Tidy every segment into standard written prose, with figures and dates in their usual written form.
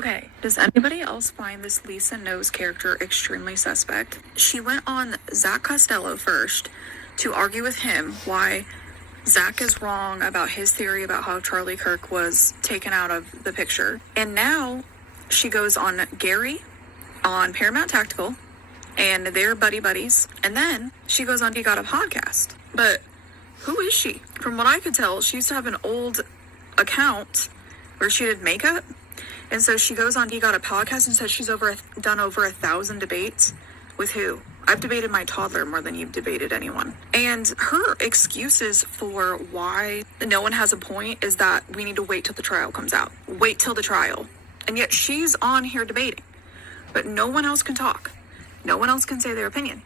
Okay, does anybody else find this Lisa Knows character extremely suspect? She went on Zach Costello first to argue with him why Zach is wrong about his theory about how Charlie Kirk was taken out of the picture. And now she goes on Gary on Paramount Tactical, and they're buddies. And then she goes on He Got a Podcast. But who is she? From what I could tell, she used to have an old account where she did makeup. And so she goes on He Got a Podcast and says she's done over 1,000 debates. With who? I've debated my toddler more than you've debated anyone. And her excuses for why no one has a point is that we need to wait till the trial comes out. Wait till the trial. And yet she's on here debating. But no one else can talk. No one else can say their opinion.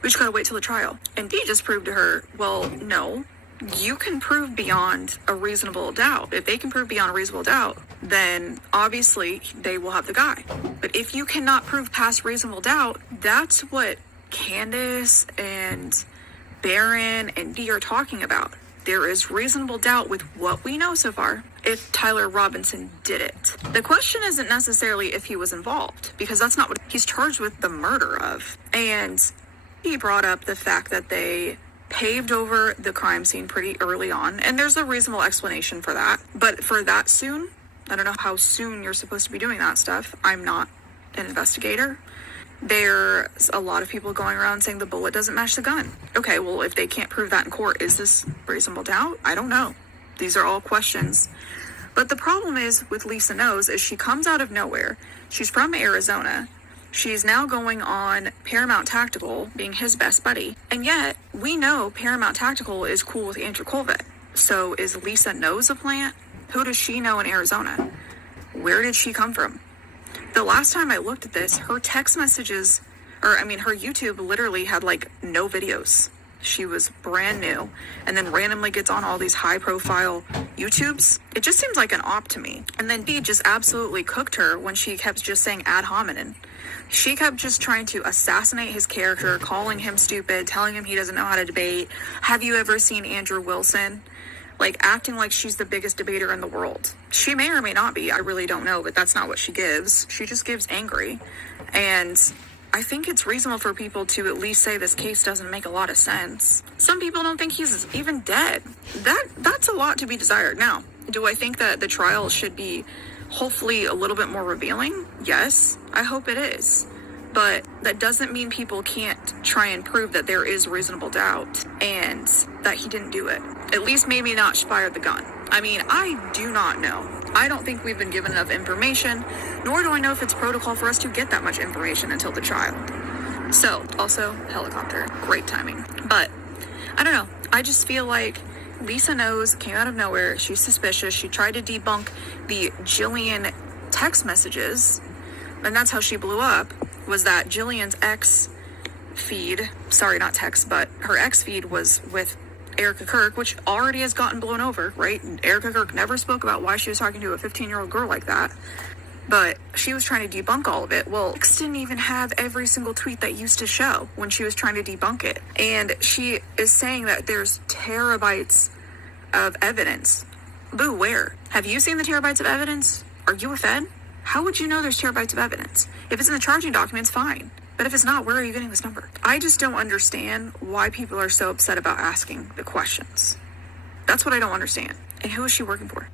We just gotta wait till the trial. And Dee just proved to her, well, no. You can prove beyond a reasonable doubt. If they can prove beyond a reasonable doubt, then obviously they will have the guy. But if you cannot prove past reasonable doubt, that's what Candace and Barron and Dee are talking about. There is reasonable doubt with what we know so far if Tyler Robinson did it. The question isn't necessarily if he was involved, because that's not what he's charged with, the murder of. And he brought up the fact that they paved over the crime scene pretty early on, and there's a reasonable explanation for that. But for that soon, I don't know how soon you're supposed to be doing that stuff. I'm not an investigator. There's a lot of people going around saying the bullet doesn't match the gun. Okay, well, if they can't prove that in court, is this reasonable doubt? I don't know. These are all questions. But the problem is with Lisa Knows is she comes out of nowhere. She's from Arizona. She's now going on Paramount Tactical, being his best buddy. And yet, we know Paramount Tactical is cool with Andrew Colvett. So is Lisa Knows a plant? Who does she know in Arizona? Where did she come from? The last time I looked at this, her text messages, her YouTube literally had like no videos. She was brand new and then randomly gets on all these high profile YouTubes. It just seems like an op to me. And then Dee just absolutely cooked her when she kept just saying ad hominem. She kept just trying to assassinate his character, calling him stupid, telling him he doesn't know how to debate. Have you ever seen Andrew Wilson? Like, acting like she's the biggest debater in the world. She may or may not be, I really don't know, but that's not what she gives. She just gives angry. And I think it's reasonable for people to at least say this case doesn't make a lot of sense. Some people don't think he's even dead. That's a lot to be desired. Now, do I think that the trial should be hopefully a little bit more revealing? Yes, I hope it is. But that doesn't mean people can't try and prove that there is reasonable doubt and that he didn't do it. At least maybe not fire the gun. I mean, I do not know. I don't think we've been given enough information, nor do I know if it's protocol for us to get that much information until the trial. So, also, helicopter. Great timing. But, I don't know. I just feel like Lisa Knows came out of nowhere. She's suspicious. She tried to debunk the Jillian text messages, and that's how she blew up, was that Jillian's ex feed, sorry, not text, but her ex feed was with Erica Kirk, which already has gotten blown over, right? Erica Kirk never spoke about why she was talking to a 15-year-old girl like that. But she was trying to debunk all of it. Well, X didn't even have every single tweet that used to show when she was trying to debunk it. And she is saying that there's terabytes of evidence. Boo, where? Have you seen the terabytes of evidence? Are you a Fed? How would you know there's terabytes of evidence? If it's in the charging documents, fine. But if it's not, where are you getting this number? I just don't understand why people are so upset about asking the questions. That's what I don't understand. And who is she working for?